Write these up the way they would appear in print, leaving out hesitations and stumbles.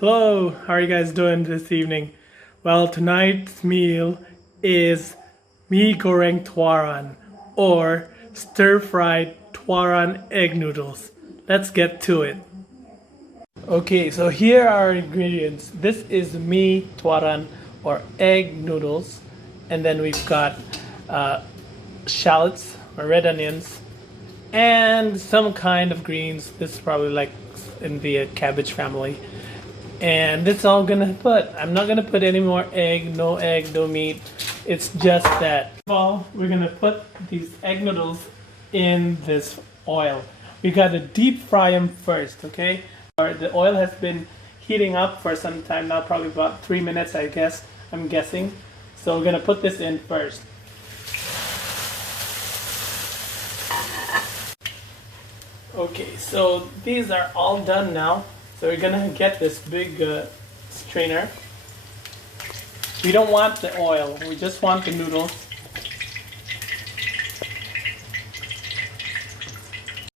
Hello, how are you guys doing this evening? Well, tonight's meal is Mee Goreng Tuaran or stir-fried Tuaran egg noodles. Let's get to it. Okay, so here are our ingredients. This is Mee Tuaran or egg noodles, and then we've got shallots or red onions and some kind of greens. This is probably like in the cabbage family. And this is all I'm gonna put. I'm not gonna put any more egg, no meat. It's just that. First of all, we're gonna put these egg noodles in this oil. We gotta deep fry them first, okay? The oil has been heating up for some time now, probably about 3 minutes, I'm guessing. So we're gonna put this in first. Okay, so these are all done now. So we're gonna get this big strainer. We don't want the oil, we just want the noodles.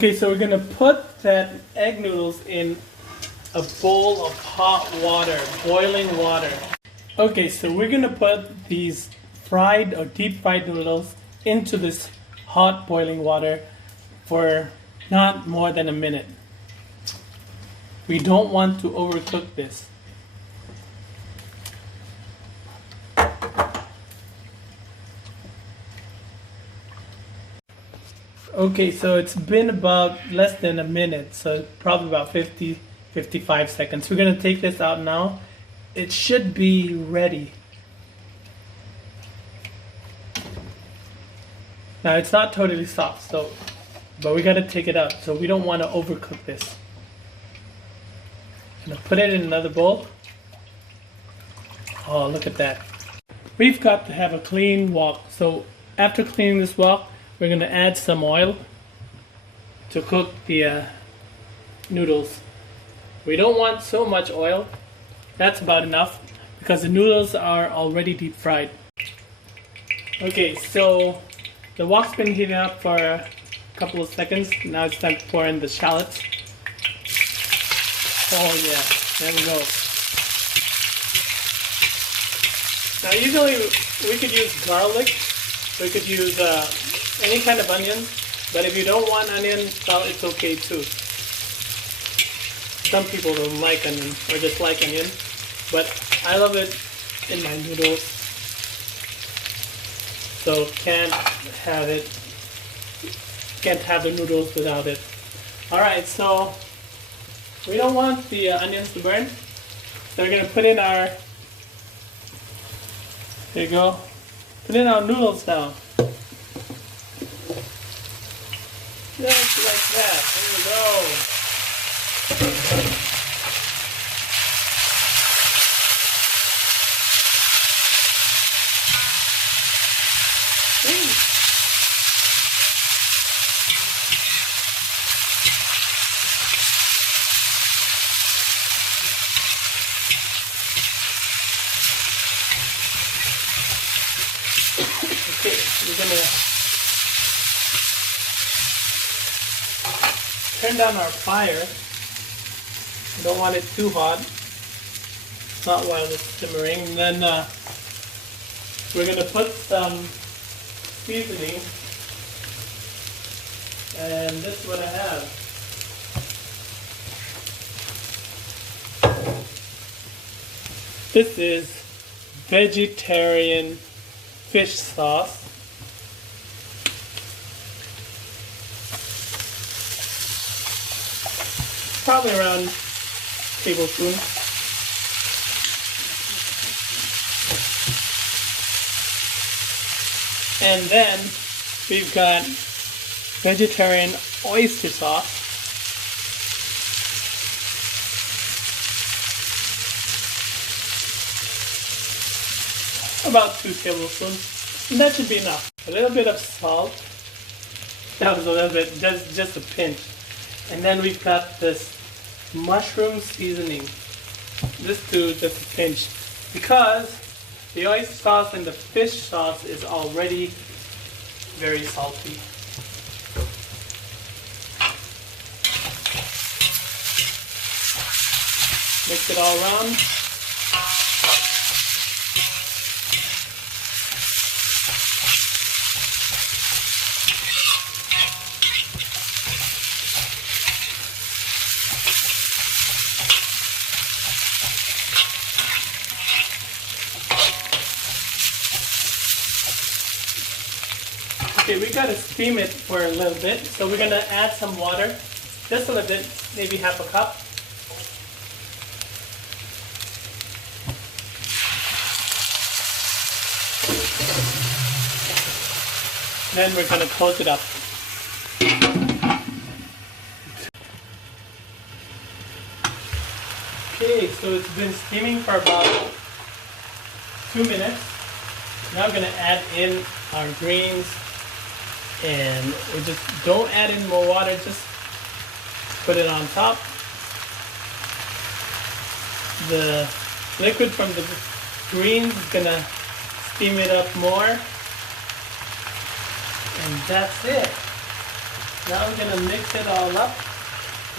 Okay, so we're gonna put that egg noodles in a bowl of hot water, boiling water. Okay, so we're gonna put these fried or deep fried noodles into this hot boiling water for not more than a minute. We don't want to overcook this. Okay, so it's been about less than a minute, so probably about 55 seconds. We're going to take this out now. It should be ready. Now it's not totally soft, but we got to take it out, so we don't want to overcook this. I'm gonna put it in another bowl. Oh, look at that. We've got to have a clean wok. So after cleaning this wok, we're gonna add some oil to cook the noodles. We don't want so much oil. That's about enough because the noodles are already deep fried. Okay, so the wok's been heating up for a couple of seconds. Now it's time to pour in the shallots. Oh yeah, there we go. Now usually we could use garlic, we could use any kind of onion, but if you don't want onion, well, it's okay too. Some people don't like onion or just like onion, but I love it in my noodles, so can't have the noodles without it. Alright, so we don't want the onions to burn, so we're going to put in our, there you go, put in our noodles now. Just like that, there we go. Okay, we're gonna turn down our fire. We don't want it too hot, not while it's simmering. And then we're gonna put some seasoning, and this is what I have. This is vegetarian fish sauce. Probably around a tablespoon. And then we've got vegetarian oyster sauce. About 2 tablespoons, and that should be enough. A little bit of salt. That was a little bit, just a pinch. And then we've got this mushroom seasoning. This too, just a pinch, because the oyster sauce and the fish sauce is already very salty. Mix mix it all around. Okay, we gotta steam it for a little bit, so we're gonna add some water, just a little bit, maybe half a cup. Then we're gonna close it up. Okay, so it's been steaming for about 2 minutes. Now we're gonna add in our greens. And we just don't add in more water, just put it on top. The liquid from the greens is gonna steam it up more. And that's it. Now we're gonna mix it all up.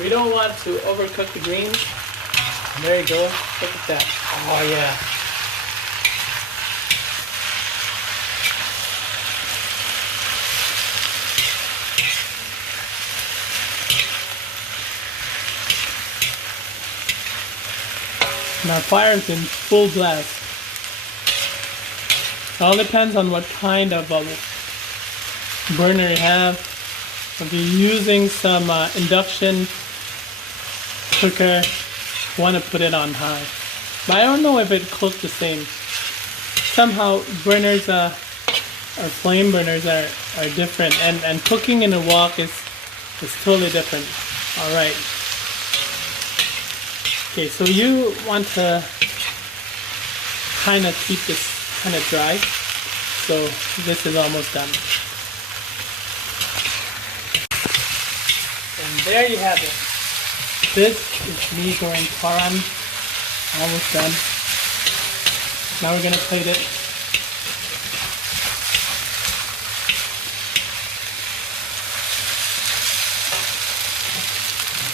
We don't want to overcook the greens. And there you go, look at that. Oh yeah. And our fire is in full blast. It all depends on what kind of burner you have. If you're using some induction cooker, you want to put it on high. But I don't know if it cooks the same. Somehow burners or flame burners are different, and cooking in a wok is totally different. Alright. Okay, so you want to kind of keep this kind of dry. So this is almost done. And there you have it. This is Mee Tuaran, almost done. Now we're going to plate it.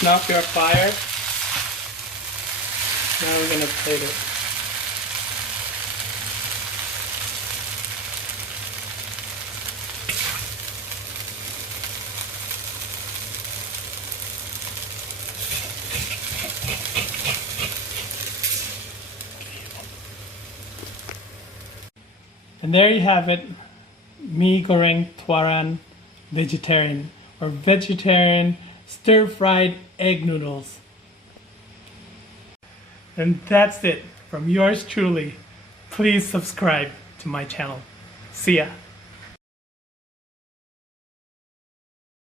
Turn off your fire. Now we're going to plate it. And there you have it, Mee Tuaran vegetarian, or vegetarian stir-fried egg noodles. And that's it from yours truly. Please subscribe to my channel. See ya.